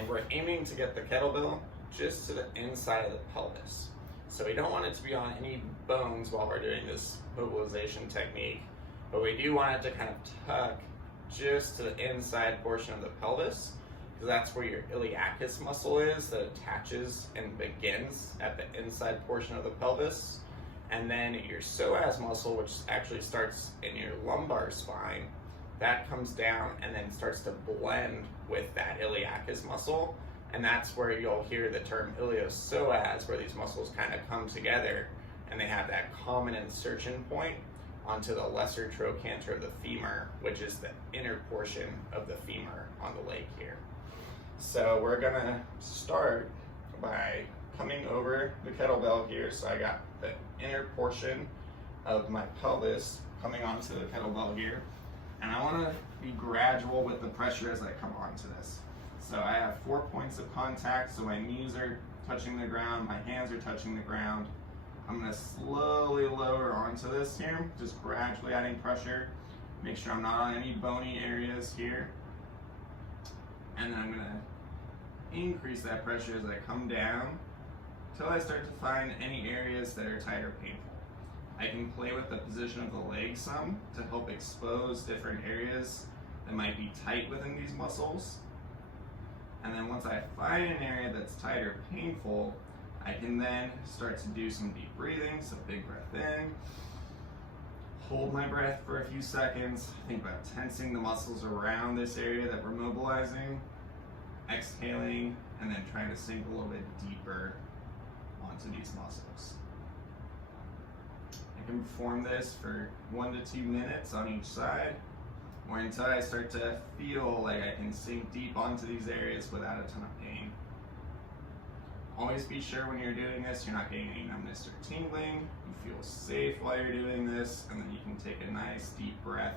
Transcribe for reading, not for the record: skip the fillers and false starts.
And we're aiming to get the kettlebell just to the inside of the pelvis. So we don't want it to be on any bones while we're doing this mobilization technique, but we do want it to kind of tuck just to the inside portion of the pelvis, because that's where your iliacus muscle is that attaches and begins at the inside portion of the pelvis. And then your psoas muscle, which actually starts in your lumbar spine, that comes down and then starts to blend with that iliacus muscle. And that's where you'll hear the term iliopsoas, where these muscles kind of come together and they have that common insertion point onto the lesser trochanter of the femur, which is the inner portion of the femur on the leg here. So we're gonna start by coming over the kettlebell here. So I got the inner portion of my pelvis coming onto the kettlebell here. And I wanna be gradual with the pressure as I come onto this. So I have 4 points of contact, so my knees are touching the ground, my hands are touching the ground. I'm gonna slowly lower onto this here, just gradually adding pressure. Make sure I'm not on any bony areas here. And then I'm gonna increase that pressure as I come down until I start to find any areas that are tight or painful. I can play with the position of the leg some to help expose different areas that might be tight within these muscles. And then once I find an area that's tight or painful, I can then start to do some deep breathing. So big breath in, hold my breath for a few seconds, think about tensing the muscles around this area that we're mobilizing, exhaling, and then trying to sink a little bit deeper onto these muscles. I can perform this for 1 to 2 minutes on each side, or until I start to feel like I can sink deep onto these areas without a ton of pain. Always be sure when you're doing this, you're not getting any numbness or tingling. You feel safe while you're doing this, and then you can take a nice deep breath